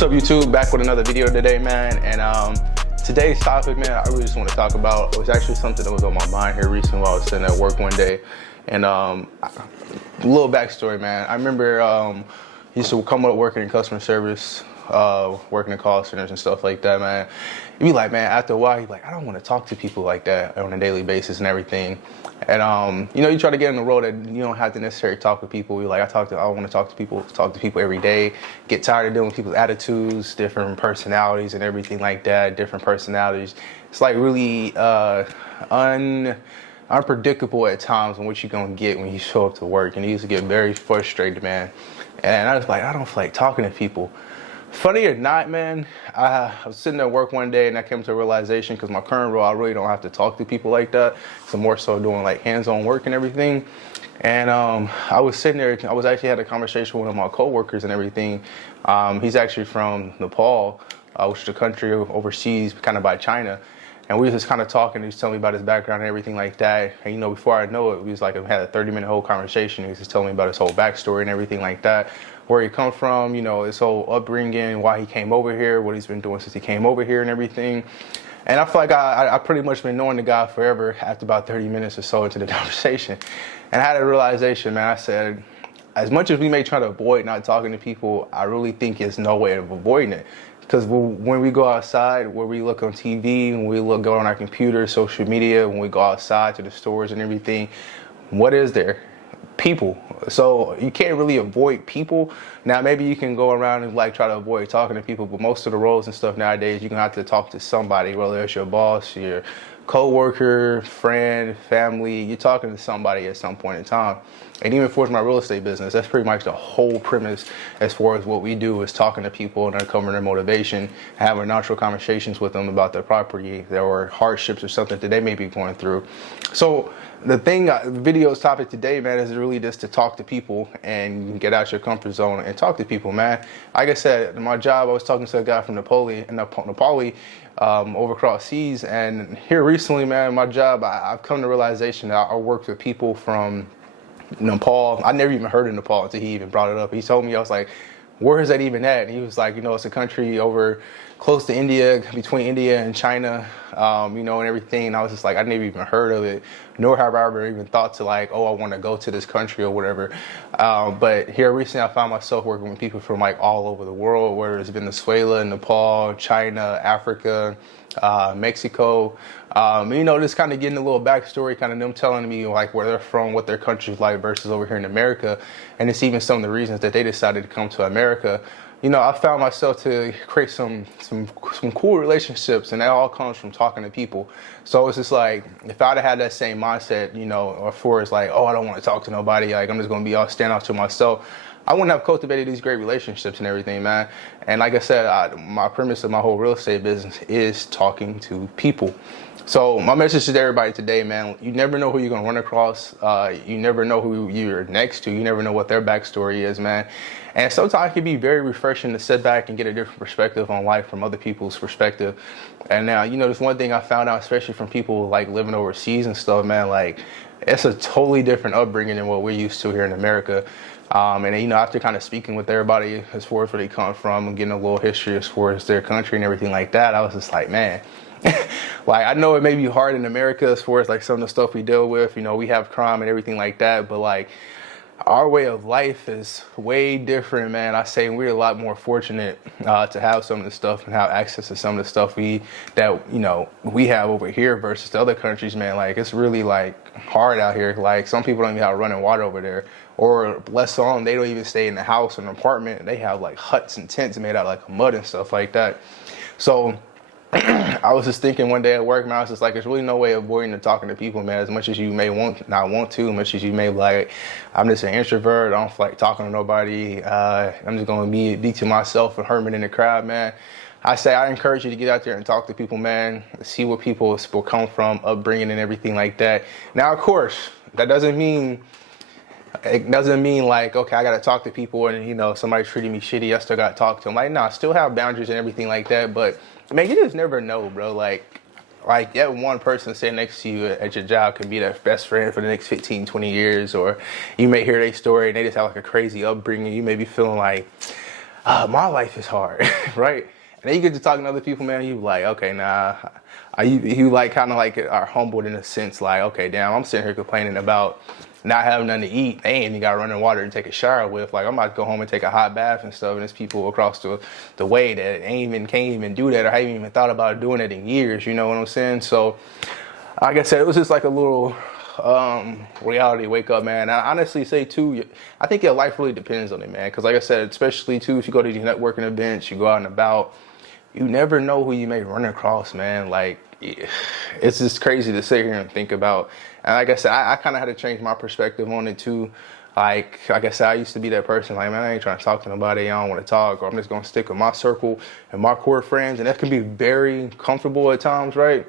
What's up, YouTube? Back with another video today, man. And today's topic, man, I really just want to talk about, it was actually something that was on my mind here recently while I was sitting at work one day. And a little backstory, man. I remember used to come up working in customer service, working in call centers and stuff like that, man. You'd be like, man, after a while, you're like, I don't want to talk to people like that on a daily basis and everything. And you know, you try to get in the role that you don't have to necessarily talk with people. You're like, I want to talk to people every day. Get tired of dealing with people's attitudes, different personalities and everything like that, different personalities. It's like really unpredictable at times on what you're going to get when you show up to work. And you used to get very frustrated, man. And I was like, I don't feel like talking to people. Funny or not, man, I was sitting at work one day and I came to a realization, because my current role, I really don't have to talk to people like that. So more so doing like hands-on work and everything. And I was sitting there, I was actually had a conversation with one of my coworkers and everything. He's actually from Nepal, which is a country overseas, kind of by China. And we were just kind of talking. He was telling me about his background and everything like that. And, you know, before I know it, we was like, we had a 30-minute whole conversation. He was just telling me about his whole backstory and everything like that, where he come from, you know, his whole upbringing, why he came over here, what he's been doing since he came over here and everything. And I feel like I pretty much been knowing the guy forever after about 30 minutes or so into the conversation. And I had a realization, man. I said, as much as we may try to avoid not talking to people, I really think there's no way of avoiding it. Because when we go outside, where we look on TV, when we go on our computer, social media, when we go outside to the stores and everything, what is there? People. So you can't really avoid people. Now, maybe you can go around and like try to avoid talking to people, but most of the roles and stuff nowadays, you're gonna have to talk to somebody, whether it's your boss, your co-worker, friend, family. You're talking to somebody at some point in time. And even for my real estate business, that's pretty much the whole premise as far as what we do, is talking to people and uncovering their motivation, having natural conversations with them about their property, their hardships or something that they may be going through. So the thing, the video's topic today, man, is really just to talk to people and get out your comfort zone and talk to people, man. Like I said, my job, I was talking to a guy from Nepal over across seas, and here recently, man, my job, I've come to the realization that I worked with people from Nepal. I never even heard of Nepal until he even brought it up. He told me, I was like, where is that even at? And he was like, you know, it's a country over close to India, between India and China, you know, and everything. And I was just like, I never even heard of it, nor have I ever even thought to like, oh, I want to go to this country or whatever. But here recently, I found myself working with people from like all over the world, whether it's Venezuela, Nepal, China, Africa, Mexico. You know, just kind of getting a little backstory, kind of them telling me like where they're from, what their country's like versus over here in America. And it's even some of the reasons that they decided to come to America. You know, I found myself to create some cool relationships, and that all comes from talking to people. So it's just like, if I'd have had that same mindset, you know, or for it's like, oh, I don't want to talk to nobody, like I'm just going to be all stand out to myself, I wouldn't have cultivated these great relationships and everything, man. And like I said, my premise of my whole real estate business is talking to people. So my message to everybody today, man, you never know who you're going to run across. You never know who you're next to. You never know what their backstory is, man. And sometimes it can be very refreshing to sit back and get a different perspective on life from other people's perspective. And now, you know, there's one thing I found out, especially from people like living overseas and stuff, man, like it's a totally different upbringing than what we're used to here in America. And you know, after kind of speaking with everybody as far as where they come from and getting a little history as far as their country and everything like that, I was just like, man, like I know it may be hard in America as far as like some of the stuff we deal with, you know, we have crime and everything like that, but like our way of life is way different, man. I say we're a lot more fortunate to have some of the stuff and have access to some of the stuff we have over here versus the other countries, man. Like it's really like hard out here. Like some people don't even have running water over there, or less on, they don't even stay in the house or an apartment. They have like huts and tents made out of like mud and stuff like that. So I was just thinking one day at work, man, I was just like, there's really no way of avoiding talking to people, man. As much as you may not want to, as much as you may be like, I'm just an introvert, I don't feel like talking to nobody, I'm just going to be to myself and hermit in the crowd, man. I encourage you to get out there and talk to people, man. See where people come from, upbringing and everything like that. Now, of course, that doesn't mean like, okay, I got to talk to people and, you know, somebody treated me shitty, I still got to talk to them. Like, nah, I still have boundaries and everything like that. But, man, you just never know, bro. Like that one person sitting next to you at your job could be that best friend for the next 15, 20 years. Or you may hear their story and they just have like a crazy upbringing. You may be feeling like, my life is hard, right? And then you get to talking to other people, man, you like, okay, nah, you like kind of like are humbled in a sense, like, okay, damn, I'm sitting here complaining about not having nothing to eat. They ain't even got running water to take a shower with. Like, I'm about to go home and take a hot bath and stuff, and there's people across the way that can't even do that, or haven't even thought about doing it in years, you know what I'm saying? So, like I said, it was just like a little reality wake up, man. I honestly say too, I think your life really depends on it, man. Because like I said, especially too, if you go to these networking events, you go out and about, you never know who you may run across, man. Like, it's just crazy to sit here and think about. And like I said, I kind of had to change my perspective on it too. Like I said, I used to be that person, like, man, I ain't trying to talk to nobody, I don't want to talk, or I'm just going to stick with my circle and my core friends. And that can be very comfortable at times, right?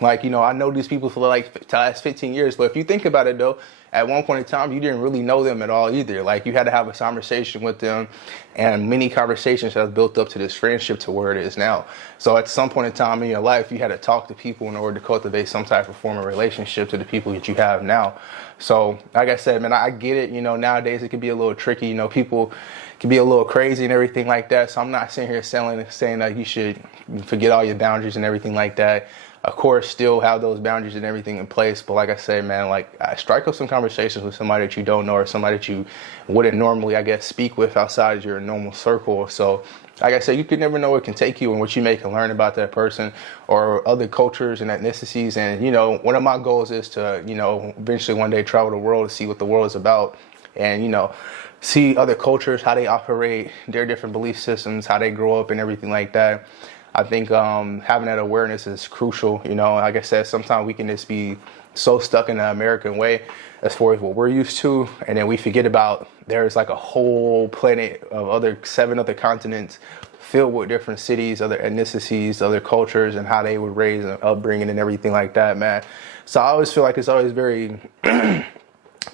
Like, you know, I know these people for like the last 15 years, but if you think about it though, at one point in time, you didn't really know them at all either. Like, you had to have a conversation with them, and many conversations have built up to this friendship to where it is now. So at some point in time in your life, you had to talk to people in order to cultivate some type of form of relationship to the people that you have now. So like I said, man, I get it. You know, nowadays it can be a little tricky. You know, people can be a little crazy and everything like that. So I'm not sitting here saying that you should forget all your boundaries and everything like that. Of course, still have those boundaries and everything in place. But like I say, man, like, strike up some conversations with somebody that you don't know, or somebody that you wouldn't normally, I guess, speak with outside your normal circle. So like I said, you could never know where it can take you and what you may can learn about that person or other cultures and ethnicities. And, you know, one of my goals is to, you know, eventually one day travel the world to see what the world is about, and, you know, see other cultures, how they operate, their different belief systems, how they grow up and everything like that. I think having that awareness is crucial. You know, like I said, sometimes we can just be so stuck in the American way as far as what we're used to, and then we forget about there's like a whole planet of 7 other continents filled with different cities, other ethnicities, other cultures, and how they would raise and upbringing and everything like that, man. So I always feel like it's always very,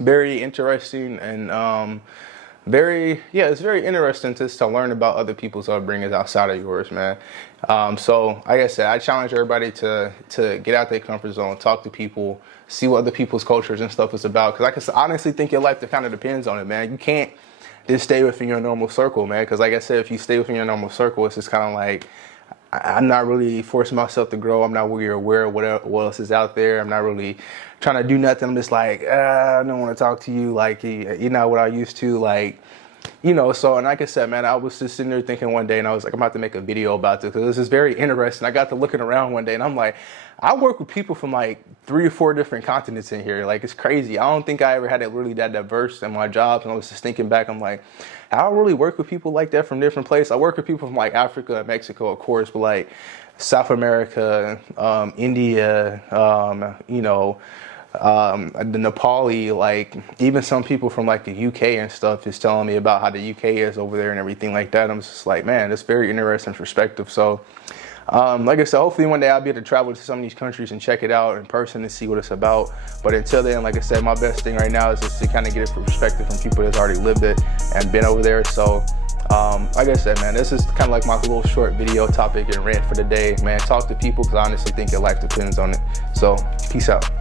very interesting and it's very interesting to learn about other people's upbringings outside of yours, man. So like I said, I challenge everybody to get out their comfort zone, talk to people, see what other people's cultures and stuff is about. Because I honestly think your life kind of depends on it, man. You can't just stay within your normal circle, man. Because like I said, if you stay within your normal circle, it's just kind of like, I'm not really forcing myself to grow. I'm not really aware of what else is out there. I'm not really trying to do nothing. I'm just like, I don't want to talk to you. Like, you're not what I used to. Like, you know, so, and like I said, man, I was just sitting there thinking one day, and I was like, I'm about to make a video about this because this is very interesting. I got to looking around one day, and I'm like, I work with people from like 3 or 4 different continents in here. Like, it's crazy. I don't think I ever had it really that diverse in my jobs. And I was just thinking back, I'm like, I don't really work with people like that from different places. I work with people from like Africa and Mexico, of course, but like South America, India, you know, the Nepali, like even some people from like the UK and stuff is telling me about how the UK is over there and everything like that. I'm just like, man, it's very interesting perspective. So like I said, hopefully one day I'll be able to travel to some of these countries and check it out in person and see what it's about. But until then, like I said, my best thing right now is just to kind of get a perspective from people that's already lived it and been over there. So like I said, man, this is kind of like my little short video topic and rant for the day, man. Talk to people because I honestly think your life depends on it. So peace out.